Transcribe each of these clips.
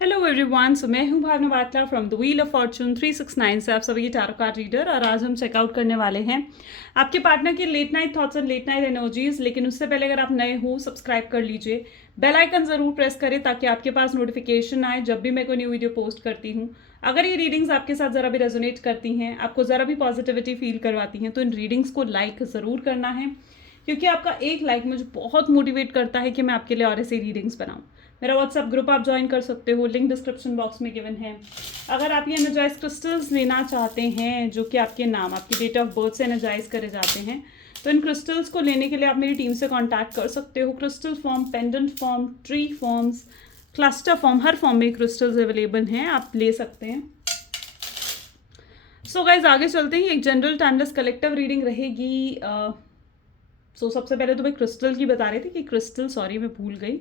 Hello everyone, सो मैं हूं भावना वाटला from the wheel of Fortune 369 से आप सभी की टैरो कार्ड रीडर। और आज हम चेकआउट करने वाले हैं आपके पार्टनर के late night thoughts and late night energies. लेकिन उससे पहले अगर आप नए हो, सब्सक्राइब कर लीजिए, बेल आइकन जरूर प्रेस करें ताकि आपके पास नोटिफिकेशन आए जब भी मैं कोई न्यू वीडियो पोस्ट करती हूँ। अगर ये रीडिंग्स आपके साथ ज़रा भी रेजोनेट करती हैं, आपको ज़रा भी पॉजिटिविटी फील करवाती हैं, तो इन रीडिंग्स को लाइक ज़रूर करना है, क्योंकि आपका एक लाइक मुझे बहुत मोटिवेट करता है कि मैं आपके लिए और ऐसे रीडिंग्स बनाऊँ। मेरा व्हाट्सएप ग्रुप आप ज्वाइन कर सकते हो, लिंक डिस्क्रिप्शन बॉक्स में गिवन है। अगर आप ये एनर्जाइज क्रिस्टल्स लेना चाहते हैं जो कि आपके नाम, आपकी डेट ऑफ बर्थ से एनर्जाइज करे जाते हैं, तो इन क्रिस्टल्स को लेने के लिए आप मेरी टीम से कांटेक्ट कर सकते हो। Crystal form, pendant form, tree forms, cluster form, हर फॉर्म में क्रिस्टल्स अवेलेबल हैं, आप ले सकते हैं। सो गाइज आगे चलते ही एक जनरल टाइमलेस कलेक्टिव रीडिंग रहेगी। सबसे पहले तो मैं क्रिस्टल की बता रही थी कि क्रिस्टल, सॉरी मैं भूल गई।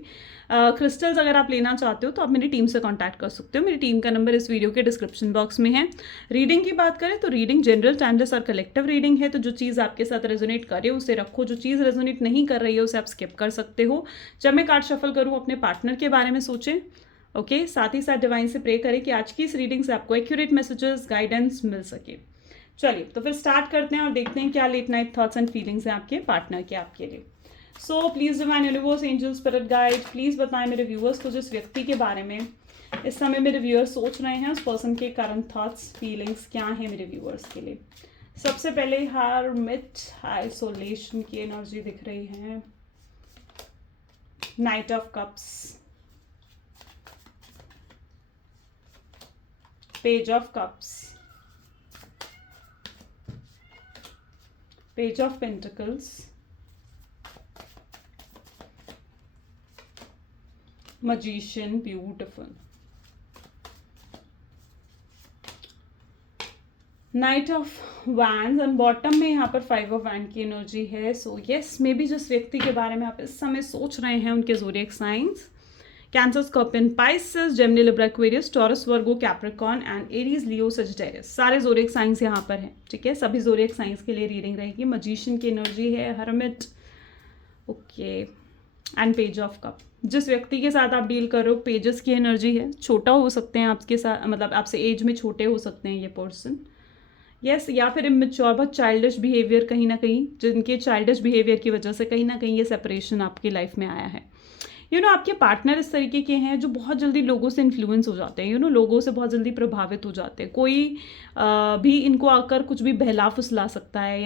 क्रिस्टल्स अगर आप लेना चाहते हो तो आप मेरी टीम से कांटेक्ट कर सकते हो। मेरी टीम का नंबर इस वीडियो के डिस्क्रिप्शन बॉक्स में है। रीडिंग की बात करें तो रीडिंग जनरल टाइमलेस और कलेक्टिव रीडिंग है, तो जो चीज़ आपके साथ रेजोनेट करे उसे रखो, जो चीज़ रेजोनेट नहीं कर रही है उसे आप स्किप कर सकते हो। जब मैं कार्ड शफल करूँ अपने पार्टनर के बारे में सोचें, ओके। साथ ही साथ डिवाइन से प्रे करें कि आज की इस रीडिंग से आपको एक्यूरेट मैसेजेस, गाइडेंस मिल सके। चलिए तो फिर स्टार्ट करते हैं और देखते हैं क्या late night thoughts and feelings हैं आपके पार्टनर के आपके लिए। So please divine universe, angel, spirit guide, please बताएं मेरे व्यूअर्स को जिस व्यक्ति के बारे में इस समय मेरे व्यूअर्स सोच रहे हैं, उस पर्सन के करंट थॉट्स, फीलिंग्स क्या हैं मेरे व्यूअर्स के लिए। सबसे पहले हर्मिट, आइसोलेशन की एनर्जी दिख रही है। Night of cups, page of cups, page of pentacles, magician, beautiful, night of wands and bottom में यहाँ पर 5 ऑफ वैंड की एनर्जी है। सो यस, मे बी जिस व्यक्ति के बारे में आप इस समय सोच रहे हैं उनके zodiac science cancer, scorpion, Pisces, Gemini, Libra, Aquarius, taurus, Virgo, Capricorn and Aries, Leo, Sagittarius, सारे ज़ोडिएक साइंस यहाँ पर हैं। ठीक है, सभी ज़ोडिएक साइंस के लिए रीडिंग रहेगी। मजिशियन की एनर्जी है, hermit, okay, and page of cup. जिस व्यक्ति के साथ आप डील कर रहे हो, पेजेस की एनर्जी है। छोटा हो सकते हैं आपके साथ, मतलब आपसे एज में छोटे हो सकते हैं ये पर्सन, यस, या फिर इमेच्योर, बहुत चाइल्डिश बिहेवियर, कहीं ना कहीं जिनके चाइल्डिश बिहेवियर की वजह से कहीं ना कहीं ये सेपरेशन आपकी लाइफ में आया है। आपके पार्टनर इस तरीके के हैं जो बहुत जल्दी लोगों से इन्फ्लुएंस हो जाते हैं, लोगों से बहुत जल्दी प्रभावित हो जाते हैं। कोई भी इनको आकर कुछ भी बहला फुसला सकता है,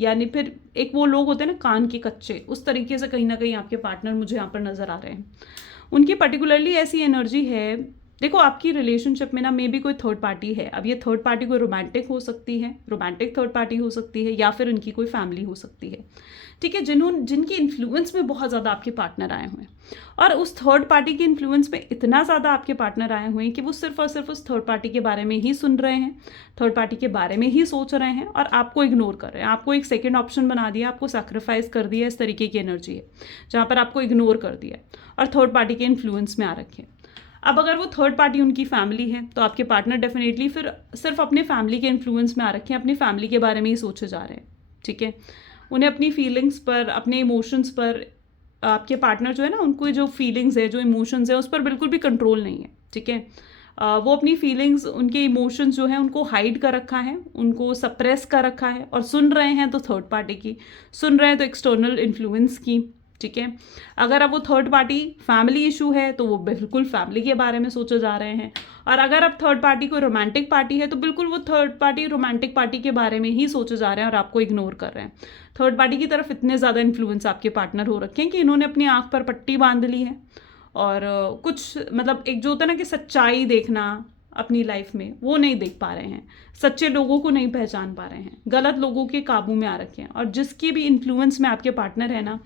यानी फिर एक वो लोग होते हैं ना कान के कच्चे, उस तरीके से कहीं ना कहीं आपके पार्टनर मुझे यहाँ पर नज़र आ रहे हैं। उनकी पर्टिकुलरली ऐसी एनर्जी है। देखो, आपकी रिलेशनशिप में ना मे बी कोई थर्ड पार्टी है। अब ये थर्ड पार्टी कोई रोमांटिक हो सकती है, रोमांटिक थर्ड पार्टी हो सकती है, या फिर उनकी कोई फैमिली हो सकती है। ठीक है, जिनके इन्फ्लुएंस में बहुत ज़्यादा आपके पार्टनर आए हुए हैं, और उस थर्ड पार्टी के इन्फ्लुएंस में इतना ज़्यादा आपके पार्टनर आए हुए हैं कि वो सिर्फ और सिर्फ उस थर्ड पार्टी के बारे में ही सुन रहे हैं, थर्ड पार्टी के बारे में ही सोच रहे हैं, और आपको इग्नोर कर रहे हैं। आपको एक सेकेंड ऑप्शन बना दिया, आपको सैक्रिफाइस कर दिया। इस तरीके की एनर्जी है जहाँ पर आपको इग्नोर कर दिया और थर्ड पार्टी के इन्फ्लुएंस में आ रखे हैं। अब अगर वो थर्ड पार्टी उनकी फैमिली है तो आपके पार्टनर डेफिनेटली फिर सिर्फ अपने फैमिली के इन्फ्लुएंस में आ रखे हैं, अपनी फैमिली के बारे में ही सोचे जा रहे हैं। ठीक है, उन्हें अपनी फीलिंग्स पर, अपने इमोशंस पर, आपके पार्टनर जो है ना, उनको जो फीलिंग्स है, जो इमोशंस है, उस पर बिल्कुल भी कंट्रोल नहीं है। ठीक है, वो अपनी फीलिंग्स, उनके इमोशंस जो है उनको हाइड कर रखा है, उनको सप्रेस कर रखा है, और सुन रहे हैं तो थर्ड पार्टी की, सुन रहे हैं तो एक्सटर्नल इन्फ्लुएंस की। ठीक है, अगर अब वो थर्ड पार्टी फैमिली इशू है तो वो बिल्कुल फैमिली के बारे में सोचे जा रहे हैं, और अगर अब थर्ड पार्टी कोई रोमांटिक पार्टी है तो बिल्कुल वो थर्ड पार्टी रोमांटिक पार्टी के बारे में ही सोचे जा रहे हैं और आपको इग्नोर कर रहे हैं। थर्ड पार्टी की तरफ इतने ज़्यादा इन्फ्लुएंस आपके पार्टनर हो रखे हैं कि इन्होंने अपनी आँख पर पट्टी बांध ली है, और कुछ मतलब एक जो होता है ना कि सच्चाई देखना अपनी लाइफ में, वो नहीं देख पा रहे हैं, सच्चे लोगों को नहीं पहचान पा रहे हैं, गलत लोगों के काबू में आ रखे हैं। और जिसके भी इन्फ्लुएंस में आपके पार्टनर है ना,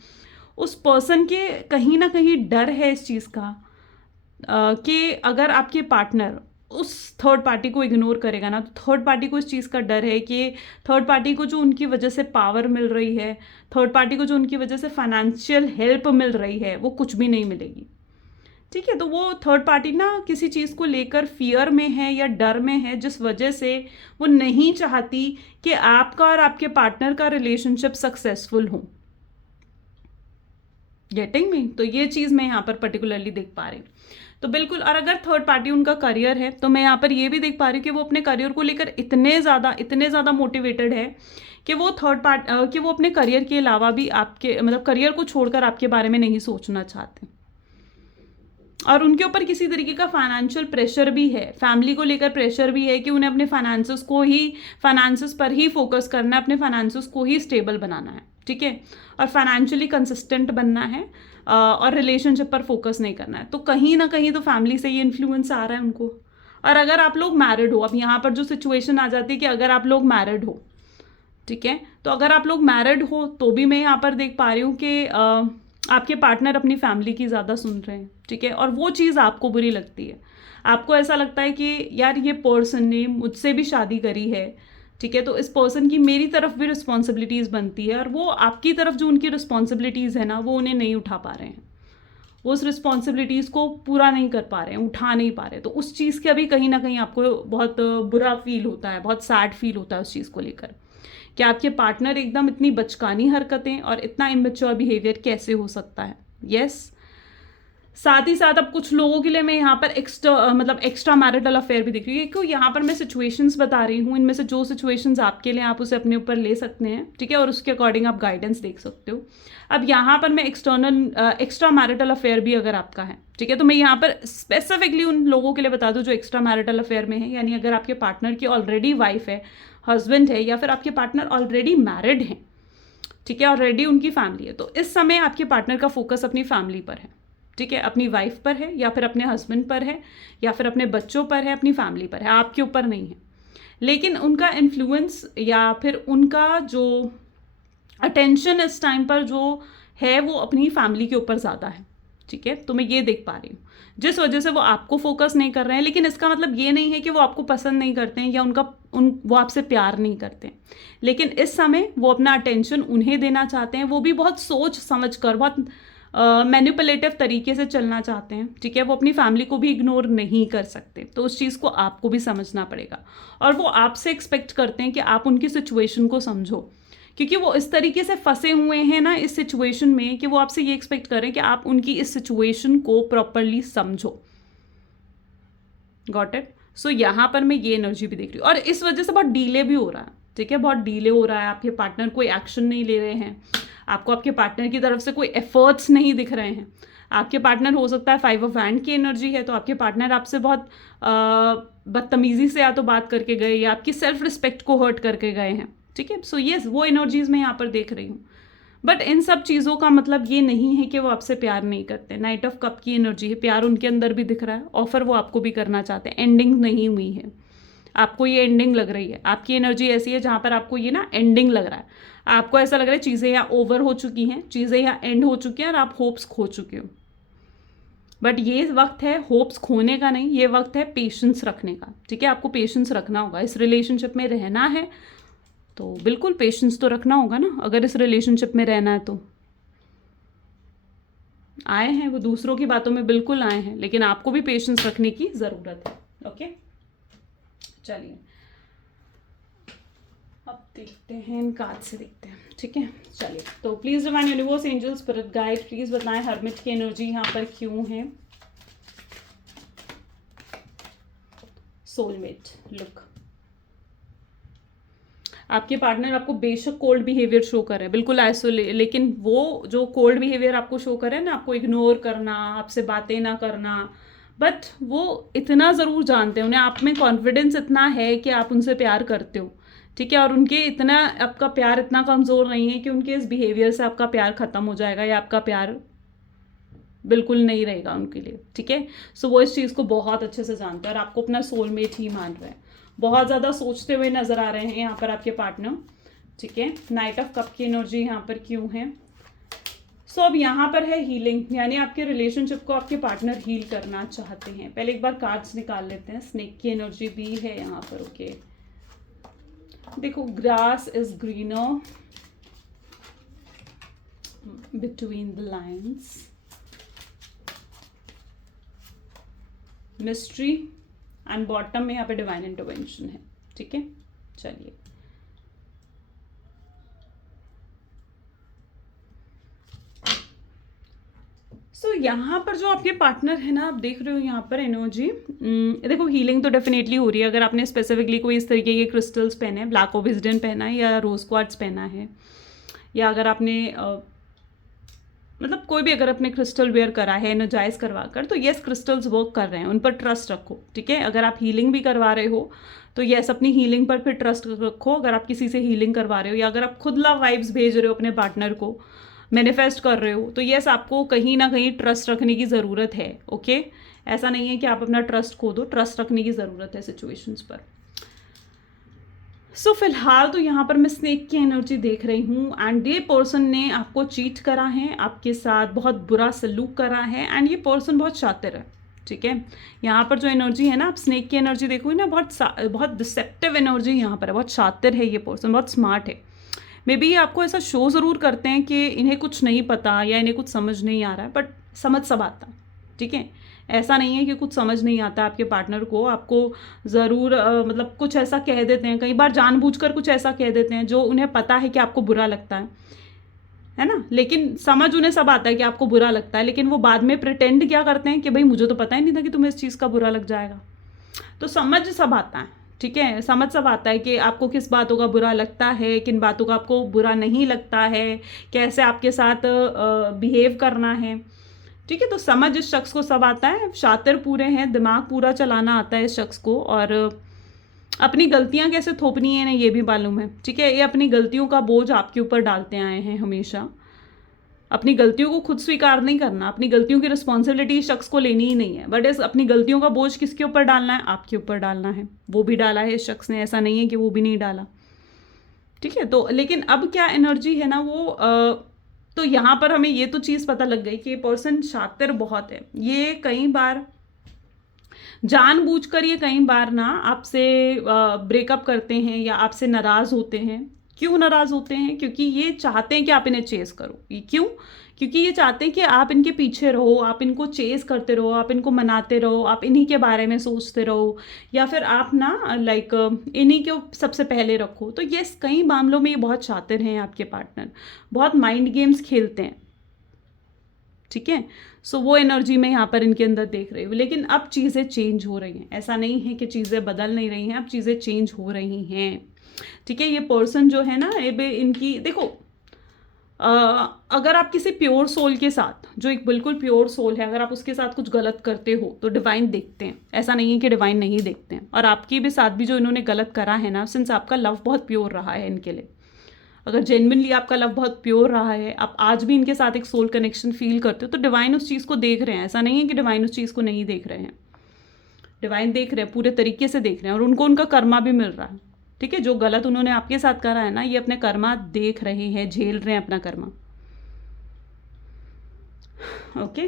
उस पर्सन के कहीं ना कहीं डर है इस चीज़ का कि अगर आपके पार्टनर उस थर्ड पार्टी को इग्नोर करेगा ना, तो थर्ड पार्टी को इस चीज़ का डर है कि थर्ड पार्टी को जो उनकी वजह से पावर मिल रही है, थर्ड पार्टी को जो उनकी वजह से फाइनेंशियल हेल्प मिल रही है, वो कुछ भी नहीं मिलेगी। ठीक है, तो वो थर्ड पार्टी ना किसी चीज़ को लेकर फियर में है या डर में है, जिस वजह से वो नहीं चाहती कि आपका और आपके पार्टनर का रिलेशनशिप सक्सेसफुल हो। Getting me? तो ये चीज़ मैं यहाँ पर पर्टिकुलरली देख पा रही हूँ। तो बिल्कुल, और अगर थर्ड पार्टी उनका करियर है तो मैं यहाँ पर ये भी देख पा रही हूँ कि वो अपने करियर को लेकर इतने ज़्यादा मोटिवेटेड है कि वो कि वो अपने करियर के अलावा भी आपके मतलब करियर को छोड़कर आपके बारे में नहीं सोचना चाहते। और उनके ऊपर किसी तरीके का फाइनेंशियल प्रेशर भी है, फैमिली को लेकर प्रेशर भी है कि उन्हें अपने फाइनेंसेस पर ही फोकस करना है, अपने फाइनेंसेस को ही स्टेबल बनाना है, ठीक है, और फाइनेंशियली कंसिस्टेंट बनना है, और रिलेशनशिप पर फोकस नहीं करना है। तो कहीं ना कहीं तो फैमिली से ये इन्फ्लुएंस आ रहा है उनको। और अगर आप लोग मैरिड हो, अब यहाँ पर जो सिचुएशन आ जाती है कि अगर आप लोग मैरिड हो, ठीक है, तो अगर आप लोग मैरिड हो तो भी मैं यहाँ पर देख पा रही हूँ कि आपके पार्टनर अपनी फैमिली की ज़्यादा सुन रहे हैं, ठीक है, और वो चीज़ आपको बुरी लगती है। आपको ऐसा लगता है कि यार ये पर्सन ने मुझसे भी शादी करी है, ठीक है, तो इस पर्सन की मेरी तरफ भी रिस्पॉन्सिबिलिटीज़ बनती है, और वो आपकी तरफ जो उनकी रिस्पॉन्सिबिलिटीज़ है ना, वो उन्हें नहीं उठा पा रहे हैं, वो उस रिस्पॉन्सिबिलिटीज़ को पूरा नहीं कर पा रहे हैं, उठा नहीं पा रहे, तो उस चीज़ का भी कहीं ना कहीं आपको बहुत बुरा फील होता है, बहुत सैड फील होता है उस चीज़ को लेकर कि आपके पार्टनर एकदम इतनी बचकानी हरकतें और इतना इमेच्योर बिहेवियर कैसे हो सकता है। यस, साथ ही साथ अब कुछ लोगों के लिए मैं यहाँ पर एक्स्ट्रा मैरिटल अफेयर भी दिख रही है, क्योंकि यहाँ पर मैं सिचुएशंस बता रही हूँ, इनमें से जो सिचुएशंस आपके लिए आप उसे अपने ऊपर ले सकते हैं, ठीक है, और उसके अकॉर्डिंग आप गाइडेंस देख सकते हो। अब यहाँ पर मैं एक्स्ट्रा मैरिटल अफेयर भी अगर आपका है, ठीक है, तो मैं यहाँ पर स्पेसिफिकली उन लोगों के लिए बता दूँ जो एक्स्ट्रा मैरिटल अफेयर में है, यानी अगर आपके पार्टनर की ऑलरेडी वाइफ है, हस्बैंड है, या फिर आपके पार्टनर ऑलरेडी मैरिड हैं, ठीक है, ऑलरेडी उनकी फैमिली है, तो इस समय आपके पार्टनर का फोकस अपनी फैमिली पर है, ठीक है, अपनी वाइफ पर है, या फिर अपने हस्बैंड पर है, या फिर अपने बच्चों पर है, अपनी फैमिली पर है, आपके ऊपर नहीं है। लेकिन उनका इन्फ्लुएंस या फिर उनका जो अटेंशन इस टाइम पर जो है वो अपनी फैमिली के ऊपर ज़्यादा है, ठीक है, तो मैं ये देख पा रही हूँ, जिस वजह से वो आपको फोकस नहीं कर रहे हैं। लेकिन इसका मतलब ये नहीं है कि वो आपको पसंद नहीं करते हैं या वो आपसे प्यार नहीं करते हैं, लेकिन इस समय वो अपना अटेंशन उन्हें देना चाहते हैं, वो भी बहुत सोच समझ कर, बहुत मैनिपुलेटिव तरीके से चलना चाहते हैं, ठीक है, वो अपनी फैमिली को भी इग्नोर नहीं कर सकते, तो उस चीज़ को आपको भी समझना पड़ेगा। और वो आपसे एक्सपेक्ट करते हैं कि आप उनकी सिचुएशन को समझो, क्योंकि वो इस तरीके से फंसे हुए हैं ना इस सिचुएशन में कि वो आपसे ये एक्सपेक्ट करें कि आप उनकी इस सिचुएशन को प्रॉपरली समझो। Got it? सो यहाँ पर मैं ये एनर्जी भी देख रही हूँ, और इस वजह से बहुत डीले भी हो रहा है, ठीक है, बहुत डीले हो रहा है, आपके पार्टनर कोई एक्शन नहीं ले रहे हैं, आपको आपके पार्टनर की तरफ से कोई एफर्ट्स नहीं दिख रहे हैं। आपके पार्टनर, हो सकता है 5 ऑफ हैंड की एनर्जी है, तो आपके पार्टनर आपसे बहुत बदतमीजी से या तो बात करके गए या आपकी सेल्फ रिस्पेक्ट को हर्ट करके गए हैं, ठीक है। सो ये वो एनर्जीज मैं यहाँ पर देख रही हूँ, बट इन सब चीज़ों का मतलब ये नहीं है कि वो आपसे प्यार नहीं करते। नाइट ऑफ कप की एनर्जी है, प्यार उनके अंदर भी दिख रहा है, ऑफर वो आपको भी करना चाहते हैं, एंडिंग नहीं हुई है, आपको ये एंडिंग लग रही है। आपकी एनर्जी ऐसी है जहाँ पर आपको ये ना एंडिंग लग रहा है, आपको ऐसा लग रहा है चीज़ें यहाँ ओवर हो चुकी हैं, चीज़ें यहाँ एंड हो चुकी हैं और आप होप्स खो चुके हो। बट ये वक्त है होप्स खोने का नहीं, ये वक्त है पेशेंस रखने का, ठीक है, आपको पेशेंस रखना होगा। इस रिलेशनशिप में रहना है तो बिल्कुल पेशेंस तो रखना होगा ना, अगर इस रिलेशनशिप में रहना है तो। आए हैं वो दूसरों की बातों में बिल्कुल आए हैं, लेकिन आपको भी पेशेंस रखने की ज़रूरत है। ओके, चलिए अब देखते हैं, इन कार्ड से देखते हैं, ठीक है। चलिए, तो please divine universe, angel, spirit guide, please बताएं हर्मिट की एनर्जी यहाँ पर क्यों है। सोलमेट लुक, आपके पार्टनर आपको बेशक कोल्ड बिहेवियर शो कर रहे हैं, बिल्कुल लेकिन वो जो कोल्ड बिहेवियर आपको शो कर रहे हैं ना, आपको इग्नोर करना, आपसे बातें ना करना, बट वो इतना ज़रूर जानते हैं, उन्हें आप में कॉन्फिडेंस इतना है कि आप उनसे प्यार करते हो, ठीक है, और उनके इतना आपका प्यार इतना कमज़ोर नहीं है कि उनके इस बिहेवियर से आपका प्यार ख़त्म हो जाएगा या आपका प्यार बिल्कुल नहीं रहेगा उनके लिए, ठीक है। सो वो इस चीज़ को बहुत अच्छे से जानते हैं और आपको अपना सोलमेट ही मान रहे हैं, बहुत ज़्यादा सोचते हुए नज़र आ रहे हैं यहाँ पर आपके पार्टनर, ठीक है। नाइट ऑफ कप की एनर्जी यहाँ पर क्यों है। सो अब यहाँ पर है हीलिंग, यानी आपके रिलेशनशिप को आपके पार्टनर हील करना चाहते हैं। पहले एक बार कार्ड्स निकाल लेते हैं, स्नेक की एनर्जी भी है यहाँ पर। ओके, देखो, grass is greener between the lines, mystery and bottom में यहाँ पे डिवाइन इंटरवेंशन है, ठीक है। चलिए, यहाँ पर जो आपके पार्टनर है ना, आप देख रहे हो यहाँ पर एनर्जी, देखो हीलिंग तो डेफिनेटली हो रही है। अगर आपने स्पेसिफिकली कोई इस तरीके के क्रिस्टल्स पहने हैं, ब्लैक ओबिसिडियन पहना है या रोज क्वार्ट्ज पहना है, या अगर आपने मतलब कोई भी अगर अपने क्रिस्टल वेयर करा है एनर्जाइज करवा कर, तो येस क्रिस्टल्स वर्क कर रहे हैं, उन पर ट्रस्ट रखो, ठीक है। अगर आप हीलिंग भी करवा रहे हो तो येस अपनी हीलिंग पर फिर ट्रस्ट रखो। अगर आप किसी से हीलिंग करवा रहे हो या अगर आप खुद लव वाइब्स भेज रहे हो अपने पार्टनर को, मैनिफेस्ट कर रहे हो, तो येस आपको कहीं ना कहीं ट्रस्ट रखने की ज़रूरत है, ओके। ऐसा नहीं है कि आप अपना ट्रस्ट खो दो, ट्रस्ट रखने की ज़रूरत है सिचुएशंस पर। फिलहाल तो यहाँ पर मैं स्नेक की एनर्जी देख रही हूँ, एंड ये पर्सन ने आपको चीट करा है, आपके साथ बहुत बुरा सलूक करा है, एंड ये पर्सन बहुत शातिर है, ठीक है। यहाँ पर जो एनर्जी है ना, आप स्नेक की एनर्जी देखोगे ना, बहुत डिसेप्टिव एनर्जी यहाँ पर है, बहुत शातिर है ये पर्सन, बहुत स्मार्ट है। मे बी आपको ऐसा शो ज़रूर करते हैं कि इन्हें कुछ नहीं पता या इन्हें कुछ समझ नहीं आ रहा है, बट समझ सब आता, ठीक है। ऐसा नहीं है कि कुछ समझ नहीं आता आपके पार्टनर को, आपको ज़रूर मतलब कुछ ऐसा कह देते हैं, कई बार जानबूझकर कुछ ऐसा कह देते हैं जो उन्हें पता है कि आपको बुरा लगता है ना, लेकिन समझ उन्हें सब आता है कि आपको बुरा लगता है, लेकिन वो बाद में प्रिटेंड क्या करते हैं कि भाई मुझे तो पता ही नहीं था कि तुम्हें इस चीज़ का बुरा लग जाएगा। तो समझ सब आता है, ठीक है, समझ सब आता है कि आपको किस बातों का बुरा लगता है, किन बातों का आपको बुरा नहीं लगता है, कैसे आपके साथ बिहेव करना है, ठीक है। तो समझ इस शख्स को सब आता है, शातिर पूरे हैं, दिमाग पूरा चलाना आता है इस शख्स को, और अपनी गलतियां कैसे थोपनी है ना ये भी मालूम है, ठीक है। ये अपनी गलतियों का बोझ आपके ऊपर डालते आए हैं हमेशा। अपनी गलतियों को खुद स्वीकार नहीं करना, अपनी गलतियों की रिस्पॉन्सिबिलिटी इस शख्स को लेनी ही नहीं है, बट इस अपनी गलतियों का बोझ किसके ऊपर डालना है, आपके ऊपर डालना है। वो भी डाला है इस शख्स ने, ऐसा नहीं है कि वो भी नहीं डाला, ठीक है। तो लेकिन अब क्या एनर्जी है ना वो तो यहाँ पर हमें ये तो चीज़ पता लग गई कि ये पर्सन शातिर बहुत है। ये कई बार जानबूझकर ये कई बार ना आपसे ब्रेकअप करते हैं या आपसे नाराज़ होते हैं। क्यों नाराज़ होते हैं? क्योंकि ये चाहते हैं कि आप इन्हें चेस करो। ये क्यों? क्योंकि ये चाहते हैं कि आप इनके पीछे रहो, आप इनको चेस करते रहो, आप इनको मनाते रहो, आप इन्हीं के बारे में सोचते रहो, या फिर आप ना लाइक इन्हीं को सबसे पहले रखो। तो ये कई मामलों में ये बहुत शातिर हैं आपके पार्टनर, बहुत माइंड गेम्स खेलते हैं, ठीक है। वो एनर्जी में यहाँ पर इनके अंदर देख रही हूँ। लेकिन अब चीज़ें चेंज हो रही हैं, ऐसा नहीं है कि चीज़ें बदल नहीं रही हैं, अब चीज़ें चेंज हो रही हैं, ठीक है। ये पर्सन जो है ना, ये इनकी देखो अगर आप किसी प्योर सोल के साथ, जो एक बिल्कुल प्योर सोल है, अगर आप उसके साथ कुछ गलत करते हो तो डिवाइन देखते हैं, ऐसा नहीं है कि डिवाइन नहीं देखते हैं। और आपके भी साथ भी जो इन्होंने गलत करा है ना, सिंस आपका लव बहुत प्योर रहा है इनके लिए, अगर जेन्युइनली आपका लव बहुत प्योर रहा है, आप आज भी इनके साथ एक सोल कनेक्शन फील करते हो, तो डिवाइन उस चीज़ को देख रहे हैं। ऐसा नहीं है कि डिवाइन उस चीज़ को नहीं देख रहे हैं, डिवाइन देख रहे हैं, पूरे तरीके से देख रहे हैं, और उनको उनका कर्मा भी मिल रहा है, ठीक है। जो गलत उन्होंने आपके साथ करा है ना, ये अपने कर्मा देख रहे हैं, झेल रहे हैं अपना कर्मा, ओके।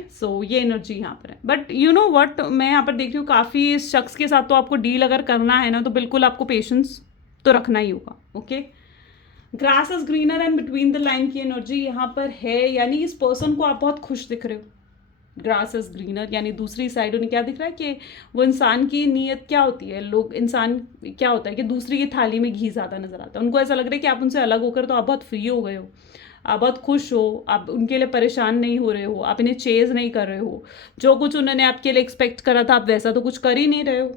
ये एनर्जी यहाँ पर है। बट यू नो व्हाट, मैं यहाँ पर देख रही हूँ काफ़ी इस शख्स के साथ तो आपको डील अगर करना है ना, तो बिल्कुल आपको पेशेंस तो रखना ही होगा, okay. Grass is greener and between the line की एनर्जी यहाँ पर है, यानी इस पर्सन को आप बहुत खुश दिख रहे हो। ग्रास इज ग्रीनर यानी दूसरी साइड उन्हें क्या दिख रहा है कि वो इंसान की नीयत क्या होती है, लोग इंसान क्या होता है कि दूसरी की थाली में घी ज़्यादा नजर आता है। उनको ऐसा लग रहा है कि आप उनसे अलग होकर तो आप बहुत फ्री हो गए हो, आप बहुत खुश हो, आप उनके लिए परेशान नहीं हो रहे हो, आप इन्हें चेज नहीं कर रहे हो, जो कुछ उन्होंने आपके लिए एक्सपेक्ट करा था आप वैसा तो कुछ कर ही नहीं रहे हो,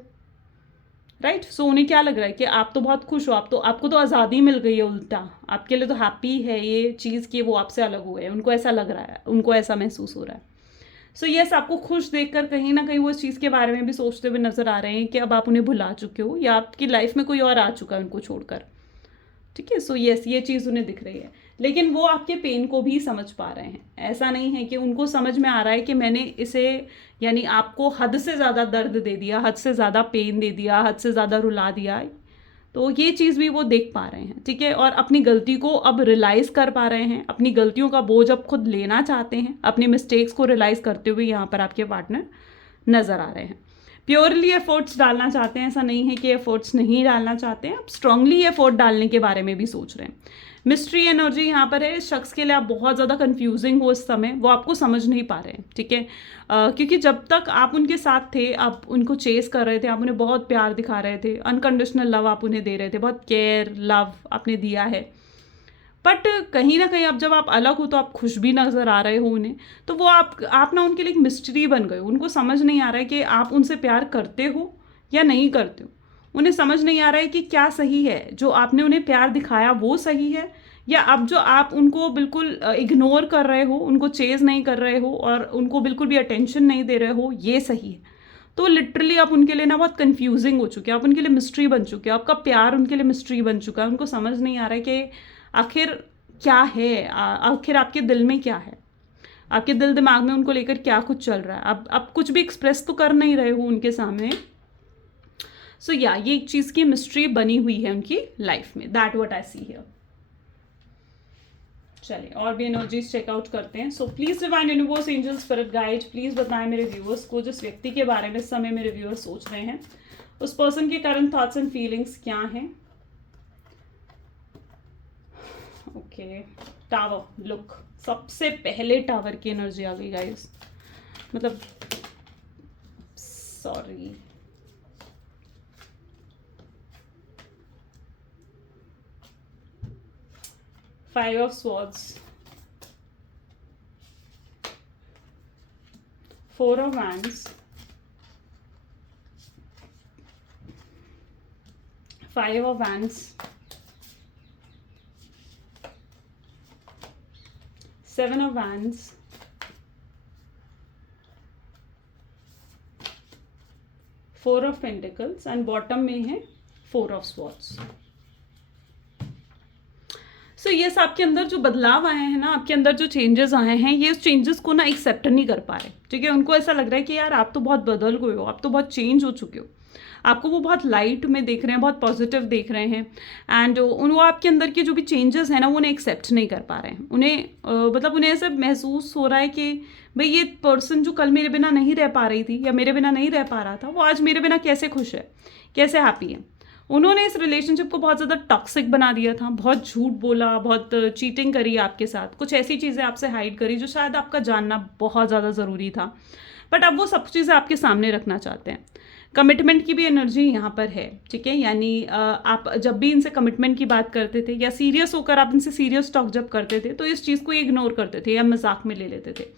राइट। उन्हें क्या लग रहा है कि आप तो बहुत खुश हो, आपको तो आज़ादी मिल गई है, उल्टा आपके लिए तो हैप्पी है ये चीज़ कि वो आपसे अलग हुए हैं। उनको ऐसा लग रहा है, उनको ऐसा महसूस हो रहा है। यस, आपको खुश देखकर कहीं ना कहीं वो इस चीज़ के बारे में भी सोचते हुए नजर आ रहे हैं कि अब आप उन्हें भुला चुके हो या आपकी लाइफ में कोई और आ चुका है उनको छोड़कर, ठीक है। यस, ये चीज़ उन्हें दिख रही है, लेकिन वो आपके पेन को भी समझ पा रहे हैं। ऐसा नहीं है कि उनको समझ में आ रहा है कि मैंने इसे यानी आपको हद से ज़्यादा दर्द दे दिया, हद से ज़्यादा पेन दे दिया, हद से ज़्यादा रुला दिया, तो ये चीज़ भी वो देख पा रहे हैं, ठीक है। और अपनी गलती को अब रियलाइज़ कर पा रहे हैं, अपनी गलतियों का बोझ अब खुद लेना चाहते हैं, अपनी मिस्टेक्स को रियलाइज़ करते हुए यहाँ पर आपके पार्टनर नज़र आ रहे हैं। प्योरली एफर्ट्स डालना चाहते हैं, ऐसा नहीं है कि एफर्ट्स नहीं डालना चाहते हैं, आप स्ट्रांगली एफर्ट डालने के बारे में भी सोच रहे हैं। मिस्ट्री एनर्जी यहाँ पर है, इस शख्स के लिए आप बहुत ज़्यादा कंफ्यूजिंग हो इस समय, वो आपको समझ नहीं पा रहे हैं, ठीक है। क्योंकि जब तक आप उनके साथ थे, आप उनको चेस कर रहे थे, आप उन्हें बहुत प्यार दिखा रहे थे, अनकंडीशनल लव आप उन्हें दे रहे थे, बहुत केयर लव आपने दिया है, बट कहीं ना कहीं अब जब आप अलग हो तो आप खुश भी नज़र आ रहे हो उन्हें, तो वो आप ना उनके लिए एक मिस्ट्री बन गए हो। उनको समझ नहीं आ रहा है कि आप उनसे प्यार करते हो या नहीं करते हो। उन्हें समझ नहीं आ रहा है कि क्या सही है, जो आपने उन्हें प्यार दिखाया वो सही है, या अब जो आप उनको बिल्कुल इग्नोर कर रहे हो, उनको चेज़ नहीं कर रहे हो और उनको बिल्कुल भी अटेंशन नहीं दे रहे हो, ये सही है। तो लिटरली आप उनके लिए ना बहुत कंफ्यूजिंग हो चुके हैं, आप उनके लिए मिस्ट्री बन चुके हो, आपका प्यार उनके लिए मिस्ट्री बन चुका है। उनको समझ नहीं आ रहा है कि आखिर क्या है, आखिर आपके दिल में क्या है, आपके दिल दिमाग में उनको लेकर क्या कुछ चल रहा है। आप कुछ भी एक्सप्रेस तो कर नहीं रहे हो उनके सामने। सो या ये एक चीज़ की मिस्ट्री बनी हुई है उनकी लाइफ में, that what I see here. चलिए और भी एनर्जीज चेकआउट करते हैं। So please divine universe, angels, spirit guide, please बताएं मेरे व्यूअर्स को जिस व्यक्ति के बारे में इस समय मेरे व्यूअर्स सोच रहे हैं, उस पर्सन के करंट थॉट्स एंड फीलिंग्स क्या हैं। ओके, टावर, लुक, सबसे पहले टावर की एनर्जी आ गई गाइस, मतलब sorry, Five of Swords, Four of Wands, Five of Wands, Seven of Wands, Four of Pentacles and bottom में है Four of Swords। So yes, आपके अंदर जो बदलाव आए हैं ना, आपके अंदर जो चेंजेस आए हैं, ये उस चेंजेस को ना एक्सेप्ट नहीं कर पा रहे। ठीक है, उनको ऐसा लग रहा है कि यार आप तो बहुत बदल गए हो, आप तो बहुत चेंज हो चुके हो, आपको वो बहुत लाइट में देख रहे हैं, बहुत पॉजिटिव देख रहे हैं। एंड वो आपके अंदर के जो भी चेंजेस हैं ना, वो उन्हें एक्सेप्ट नहीं कर पा रहे हैं। उन्हें मतलब उन्हें ऐसा महसूस हो रहा है कि भाई ये पर्सन जो कल मेरे बिना नहीं रह पा रही थी या मेरे बिना नहीं रह पा रहा था, वो आज मेरे बिना कैसे खुश है, कैसे हैप्पी है। उन्होंने इस रिलेशनशिप को बहुत ज़्यादा टॉक्सिक बना दिया था, बहुत झूठ बोला, बहुत चीटिंग करी आपके साथ, कुछ ऐसी चीज़ें आपसे हाइड करी जो शायद आपका जानना बहुत ज़्यादा ज़रूरी था। बट अब वो सब चीज़ें आपके सामने रखना चाहते हैं। कमिटमेंट की भी एनर्जी यहाँ पर है। ठीक है, यानी आप जब भी इनसे कमिटमेंट की बात करते थे या सीरियस होकर आप इनसे सीरियस टॉक जब करते थे, तो इस चीज़ को इग्नोर करते थे या मजाक में ले लेते थे,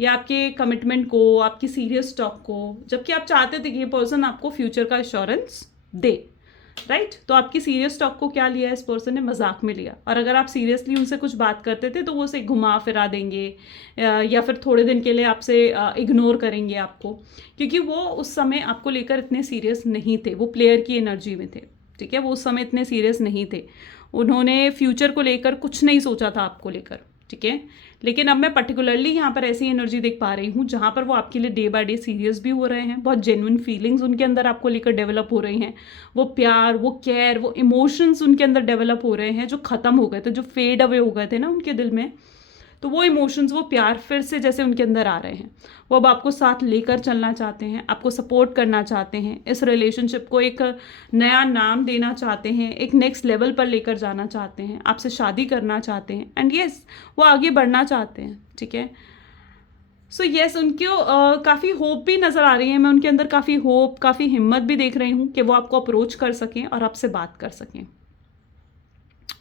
या आपके कमिटमेंट को, आपकी सीरियस टॉक को, जबकि आप चाहते थे कि ये पर्सन आपको फ्यूचर का एश्योरेंस दे। राइट, तो आपकी सीरियस टॉक को क्या लिया, इस पर्सन ने मजाक में लिया। और अगर आप सीरियसली उनसे कुछ बात करते थे तो वो उसे घुमा फिरा देंगे या फिर थोड़े दिन के लिए आपसे इग्नोर करेंगे आपको, क्योंकि वो उस समय आपको लेकर इतने सीरियस नहीं थे, वो प्लेयर की एनर्जी में थे। ठीक है, वो उस समय इतने सीरियस नहीं थे, उन्होंने फ्यूचर को लेकर कुछ नहीं सोचा था आपको लेकर। ठीक है, लेकिन अब मैं पर्टिकुलरली यहाँ पर ऐसी एनर्जी देख पा रही हूँ जहाँ पर वो आपके लिए डे बाय डे सीरियस भी हो रहे हैं, बहुत जेन्युइन फीलिंग्स उनके अंदर आपको लेकर डेवलप हो रही हैं, वो प्यार, वो केयर, वो इमोशंस उनके अंदर डेवलप हो रहे हैं जो ख़त्म हो गए थे, जो फेड अवे हो गए थे ना उनके दिल में। तो वो इमोशंस, वो प्यार फिर से जैसे उनके अंदर आ रहे हैं। वो अब आपको साथ लेकर चलना चाहते हैं, आपको सपोर्ट करना चाहते हैं, इस रिलेशनशिप को एक नया नाम देना चाहते हैं, एक नेक्स्ट लेवल पर लेकर जाना चाहते हैं, आपसे शादी करना चाहते हैं। एंड येस, वो आगे बढ़ना चाहते हैं। ठीक है, सो येस, उनको काफ़ी होप भी नज़र आ रही है। मैं उनके अंदर काफ़ी होप, काफ़ी हिम्मत भी देख रही हूँ कि वो आपको अप्रोच कर सकें और आपसे बात कर सकें।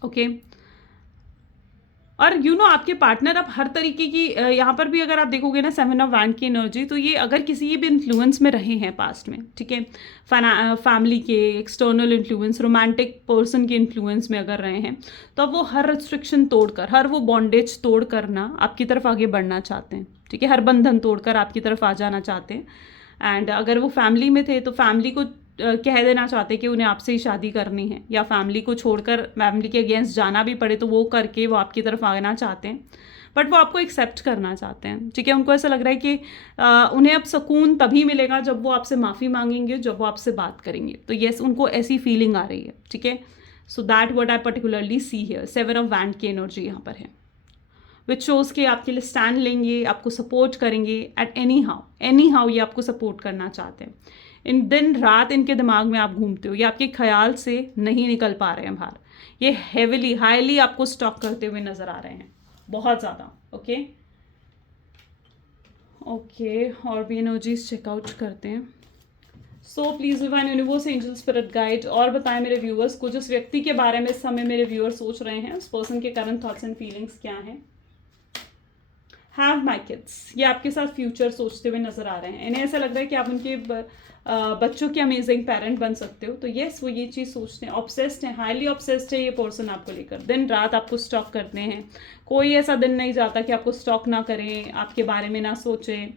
ओके, और आपके पार्टनर अब हर तरीके की यहाँ पर भी अगर आप देखोगे ना 7 ऑफ वैंड की एनर्जी, तो ये अगर किसी भी इन्फ्लुएंस में रहे हैं पास्ट में, ठीक है, फैमिली के, एक्सटर्नल इन्फ्लुएंस, रोमांटिक पर्सन के इन्फ्लुएंस में अगर रहे हैं, तो अब वो हर रिस्ट्रिक्शन तोड़कर, हर वो बॉन्डेज तोड़ कर ना आपकी तरफ आगे बढ़ना चाहते हैं। ठीक है, हर बंधन तोड़कर आपकी तरफ आ जाना चाहते हैं। एंड अगर वो फैमिली में थे तो फैमिली को कह देना चाहते कि उन्हें आपसे ही शादी करनी है, या फैमिली को छोड़कर फैमिली के अगेंस्ट जाना भी पड़े तो वो करके वो आपकी तरफ आना चाहते हैं। बट वो आपको एक्सेप्ट करना चाहते हैं। ठीक है, उनको ऐसा लग रहा है कि उन्हें अब सुकून तभी मिलेगा जब वो आपसे माफ़ी मांगेंगे, जब वो आपसे बात करेंगे। तो येस, उनको ऐसी फीलिंग आ रही है। ठीक है, so that what I particularly see here. 7 of wand की एनर्जी यहाँ पर है, विच शोज़ के आपके लिए स्टैंड लेंगे, आपको सपोर्ट करेंगे एट एनी हाउ ये आपको सपोर्ट करना चाहते हैं। इन दिन रात इनके दिमाग में आप घूमते हो, ये आपके ख्याल से नहीं निकल पा रहे हैं बाहर, ये हेविली, हाईली आपको स्टॉक करते हुए नज़र आ रहे हैं, बहुत ज़्यादा। ओके ओके, और भी एनर्जीज चेकआउट करते हैं। So please divine universe angel spirit guide और बताएं मेरे व्यूअर्स को, जिस व्यक्ति के बारे में इस समय मेरे व्यूअर्स सोच रहे हैं, उस पर्सन के करंट थॉट्स एंड फीलिंग्स क्या हैं। हैव माई किड्स, ये आपके साथ फ्यूचर सोचते हुए नजर आ रहे हैं। इन्हें ऐसा लग रहा है कि आप उनके बच्चों के अमेजिंग पेरेंट बन सकते हो। तो येस, वो ये चीज़ सोचते हैं, ऑब्सेस्ड हैं, हाईली ऑब्सेस्ड है ये पर्सन आपको लेकर। दिन रात आपको स्टॉक करते हैं, कोई ऐसा दिन नहीं जाता कि आपको स्टॉक ना करें, आपके बारे में ना सोचें।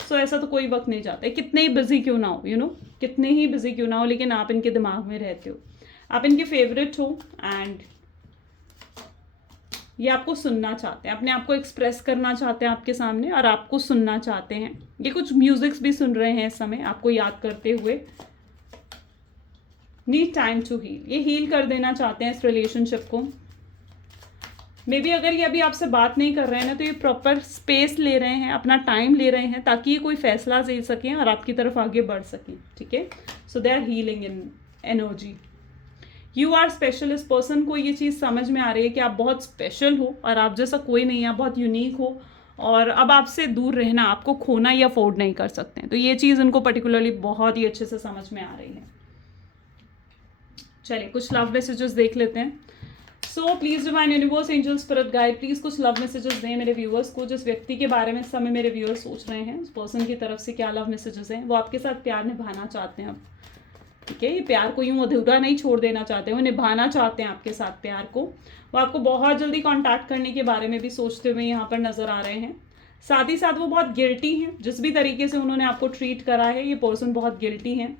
सो ऐसा तो कोई वक्त नहीं जाता है, कितने ही बिजी क्यों ना हो, कितने ही बिजी क्यों ना हो, लेकिन आप इनके दिमाग में रहते हो, आप इनके फेवरेट हो। एंड ये आपको सुनना चाहते हैं, अपने आप को एक्सप्रेस करना चाहते हैं आपके सामने, और आपको सुनना चाहते हैं। ये कुछ म्यूजिक्स भी सुन रहे हैं इस समय आपको याद करते हुए। नीड टाइम टू हील, ये हील कर देना चाहते हैं इस रिलेशनशिप को। मे बी अगर ये अभी आपसे बात नहीं कर रहे हैं ना, तो ये प्रॉपर स्पेस ले रहे हैं, अपना टाइम ले रहे हैं, ताकि ये कोई फैसला ले सकें और आपकी तरफ आगे बढ़ सकें। ठीक है, so they are healing in energy. You are special, इस पर्सन को ये चीज़ समझ में आ रही है कि आप बहुत स्पेशल हो और आप जैसा कोई नहीं है, आप बहुत यूनिक हो, और अब आपसे दूर रहना, आपको खोना या अफोर्ड नहीं कर सकते हैं। तो ये चीज़ इनको पर्टिकुलरली बहुत ही अच्छे से समझ में आ रही है। चलिए कुछ लव मैसेजेस देख लेते हैं। So please divine universe angel spirit guide, please कुछ लव मैसेजेस दें मेरे व्यूअर्स को, जिस व्यक्ति के बारे में इस समय मेरे व्यूअर्स सोच रहे हैं, उस पर्सन की तरफ से क्या लव मैसेजेस हैं। वो आपके साथ प्यार निभाना चाहते हैं अब। ठीक है, ये प्यार को यूं अधूरा नहीं छोड़ देना चाहते, वो निभाना चाहते हैं आपके साथ प्यार को। वो आपको बहुत जल्दी कांटेक्ट करने के बारे में भी सोचते हुए यहाँ पर नजर आ रहे हैं। साथ ही साथ वो बहुत गिल्टी हैं, जिस भी तरीके से उन्होंने आपको ट्रीट करा है, ये पर्सन बहुत गिल्टी हैं।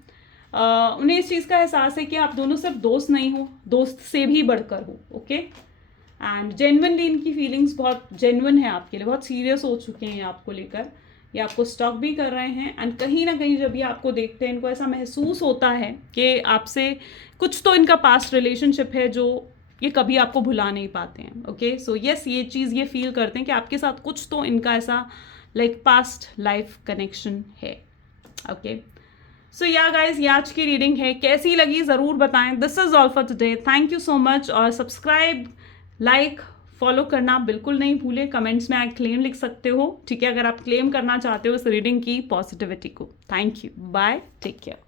उन्हें इस चीज़ का एहसास है कि आप दोनों सिर्फ दोस्त नहीं हो, दोस्त से भी बढ़कर हो। ओके, एंड जेन्युइनली इनकी फीलिंग्स बहुत जेन्युइन है आपके लिए, बहुत सीरियस हो चुके हैं आपको लेकर। ये आपको स्टॉक भी कर रहे हैं, एंड कहीं ना कहीं जब ये आपको देखते हैं, इनको ऐसा महसूस होता है कि आपसे कुछ तो इनका पास्ट रिलेशनशिप है जो ये कभी आपको भुला नहीं पाते हैं। ओके, सो यस, ये चीज़ ये फील करते हैं कि आपके साथ कुछ तो इनका ऐसा लाइक पास्ट लाइफ कनेक्शन है। ओके, सो या गाइज, ये आज की रीडिंग है, कैसी लगी ज़रूर बताएं। This is all for today, thank you so much. और सब्सक्राइब, लाइक, फॉलो करना बिल्कुल नहीं भूलें। कमेंट्स में आप क्लेम लिख सकते हो। ठीक है, अगर आप क्लेम करना चाहते हो इस रीडिंग की पॉजिटिविटी को। Thank you, bye, take care.